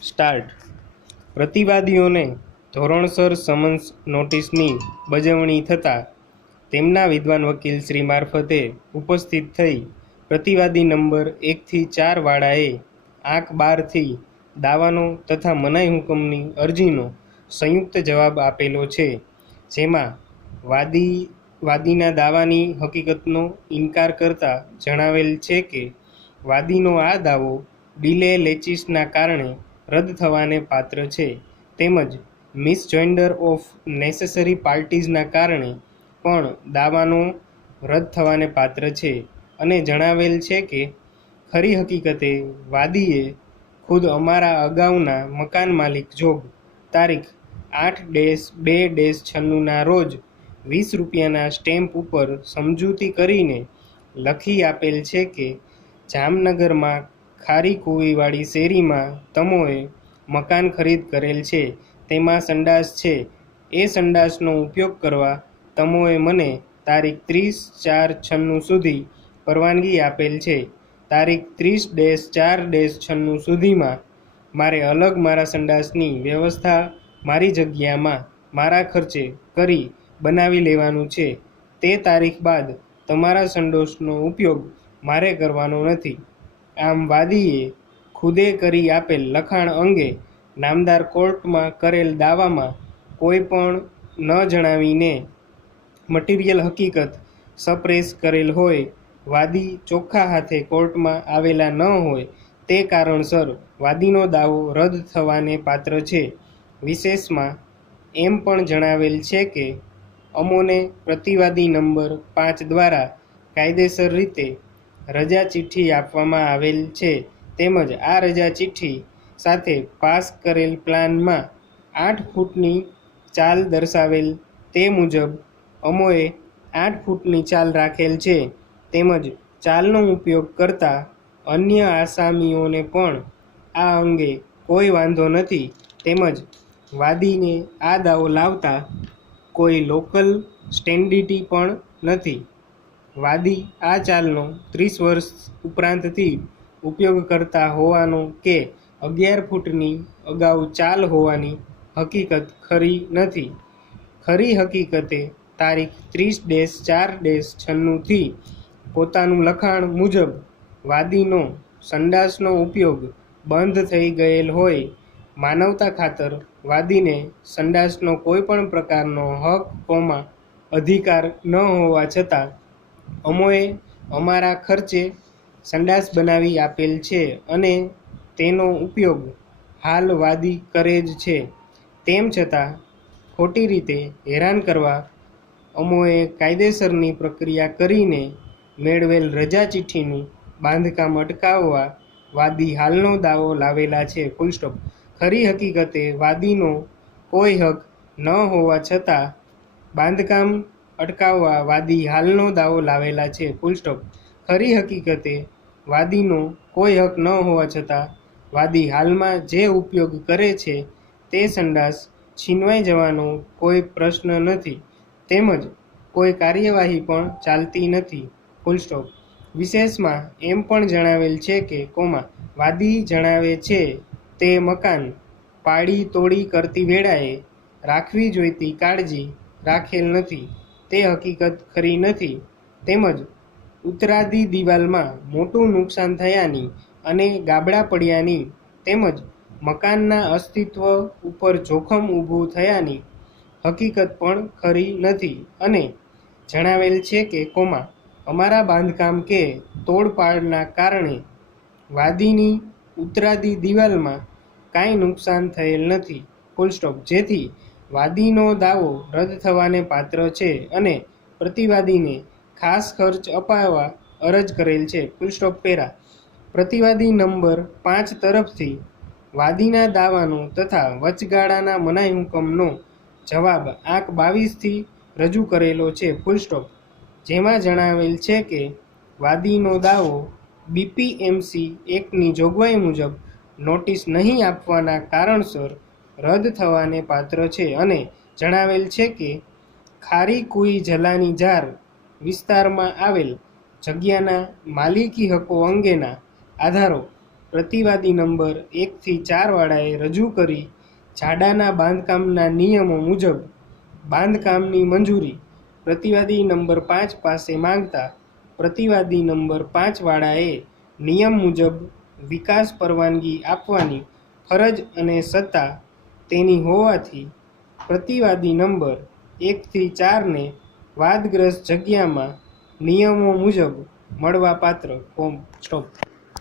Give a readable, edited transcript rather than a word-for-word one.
Start. પ્રતિવાદીઓને ધોરણસર summons નોટિસની બજવણી થતાં તેમના વિદ્વાન વકીલ શ્રી મારફતે ઉપસ્થિત થઈ પ્રતિવાદી નંબર 1 થી 4 વાળાએ આંક 12થી દાવાનો તથા મનાઈ હુકમની અરજીનો સંયુક્ત જવાબ આપેલો છે, જેમાં વાદીના દાવાની હકીકતનો ઇનકાર કરતા જણાવેલ છે કે વાદીનો આ દાવો ડિલે લેચિસના કારણે રદ થવાને પાત્ર છે, તેમજ મિસજોઇન્ડર ઓફ નેસેસરી પાર્ટીઝના કારણે પણ દાવાનો રદ થવાને પાત્ર છે, અને જણાવેલ છે કે ખરી હકીકતે વાદીએ ખુદ અમારા અગાઉના મકાન માલિક જોગ તારીખ 8-2-96ના રોજ 20 રૂપિયાના સ્ટેમ્પ ઉપર સમજૂતી કરીને લખી આપેલ છે કે જામનગરમાં ખારી કુવીવાળી શેરીમાં તમોએ મકાન ખરીદ કરેલ છે, તેમાં સંડાસ છે, એ સંડાસનો ઉપયોગ કરવા તમોએ મને તારીખ 30-4-96 સુધી પરવાનગી આપેલ છે. તારીખ 30-4-96 સુધીમાં મારે અલગ મારા સંડાસની વ્યવસ્થા મારી જગ્યામાં મારા ખર્ચે કરી બનાવી લેવાનું છે. તે તારીખ બાદ તમારા સંડાસનો ઉપયોગ મારે કરવાનો નથી. આમ વાદીએ ખુદે કરી આપેલ લખાણ અંગે નામદાર કોર્ટમાં કરેલ દાવામાં કોઈ પણ ન જણાવીને મટીરિયલ હકીકત સપ્રેસ કરેલ હોય, વાદી ચોખ્ખા હાથે કોર્ટમાં આવેલા ન હોય તે કારણસર વાદીનો દાવો રદ થવાને પાત્ર છે. વિશેષમાં એમ પણ જણાવેલ છે કે અમોને પ્રતિવાદી નંબર 5 દ્વારા કાયદેસર રીતે રજા ચિઠ્ઠી આપવામાં આવેલ છે, તેમજ આ રજા ચિઠ્ઠી સાથે પાસ કરેલ પ્લાનમાં 8 ફૂટની ચાલ દર્શાવેલ તે મુજબ અમોએ 8 ફૂટની ચાલ રાખેલ છે, તેમજ ચાલનો ઉપયોગ કરતા અન્ય આસામીઓને પણ આ અંગે કોઈ વાંધો નથી, તેમજ વાદીને આ દાવો લાવતા કોઈ લોકલ સ્ટેન્ડિટી પણ નથી. વાદી આ ચાલનો 30 વર્ષ ઉપરાંતથી ઉપયોગ કરતા હોવાનો કે 11 ફૂટની અગાઉ ચાલ હોવાની હકીકત ખરી નથી. ખરી હકીકતે તારીખ 30-4-96થી પોતાનું લખાણ મુજબ વાદીનો સંડાસનો ઉપયોગ બંધ થઈ ગયેલ હોય, માનવતા ખાતર વાદીને સંડાસનો કોઈ પણ પ્રકારનો હક અધિકાર ન હોવા છતાં અમોએ અમારા ખર્ચે સંડાસ બનાવી આપેલ છે અને તેનો ઉપયોગ હાલ વાદી કરે જ છે, તેમ છતાં ખોટી રીતે હેરાન કરવા અમોએ કાયદેસરની પ્રક્રિયા કરીને મેળવેલ રજા ચિઠ્ઠીનું બાંધકામ અટકાવવા વાદી હાલનો દાવો લાવેલા છે. ખરી હકીકતે વાદીનો કોઈ હક ન હોવા છતાં બાંધકામ અટકાવવા વાદી હાલનો દાવો લાવેલા છે. ખરી હકીકતે વાદીનો કોઈ હક ન હોવા છતાં વાદી હાલમાં જે ઉપયોગ કરે છે તે સંડાસ છીનવાઈ જવાનો કોઈ પ્રશ્ન નથી, તેમજ કોઈ કાર્યવાહી પણ ચાલતી નથી. વિશેષમાં એમ પણ જણાવેલ છે કે વાદી જણાવે છે તે મકાન પાડી તોડી કરતી વેળાએ રાખવી જોઈતી કાળજી રાખેલ નથી, તે હકીકત ખરી નથી, તેમજ ઉત્તરાદી દિવાલમાં મોટું નુકસાન થયાની અને ગાબડા પડ્યાની તેમજ મકાનના અસ્તિત્વ ઉપર જોખમ ઊભું થયાની હકીકત પણ ખરી નથી, અને જણાવેલ છે કે અમારા બાંધકામ કે તોડપાડના કારણે વાદીની ઉત્તરાદી દિવાલમાં કાંઈ નુકસાન થયેલ નથી. જેથી વાદીનો દાવો રદ થવાને પાત્ર છે અને પ્રતિવાદીને ખાસ ખર્ચ અપાવવા અરજ કરેલ છે. પ્રતિવાદી નંબર 5 તરફથી વાદીના દાવાનો તથા વચગાળાના મનાઈ હુકમનો જવાબ આંક 22થી રજૂ કરેલો છે. જેમાં જણાવેલ છે કે વાદીનો દાવો BPMC એક્ટની જોગવાઈ મુજબ નોટિસ નહીં આપવાના કારણસર રદ થવાને પાત્ર છે, અને જણાવેલ છે કે ખારી કુઈ જલાની જાર વિસ્તારમાં આવેલ જગ્યાના માલિકી હકો અંગેના આધારો પ્રતિવાદી નંબર 1 થી 4 વાળાએ રજૂ કરી જાડાના બાંધકામના નિયમો મુજબ બાંધકામની મંજૂરી પ્રતિવાદી નંબર 5 પાસે માંગતા પ્રતિવાદી નંબર 5 વાળાએ નિયમ મુજબ વિકાસ પરવાનગી આપવાની ફરજ અને સત્તા તેની હોવાથી પ્રતિવાદી નંબર 1 થી 4ને વાદગ્રસ્ત જગ્યામાં નિયમો મુજબ મળવાપાત્ર સ્ટોપ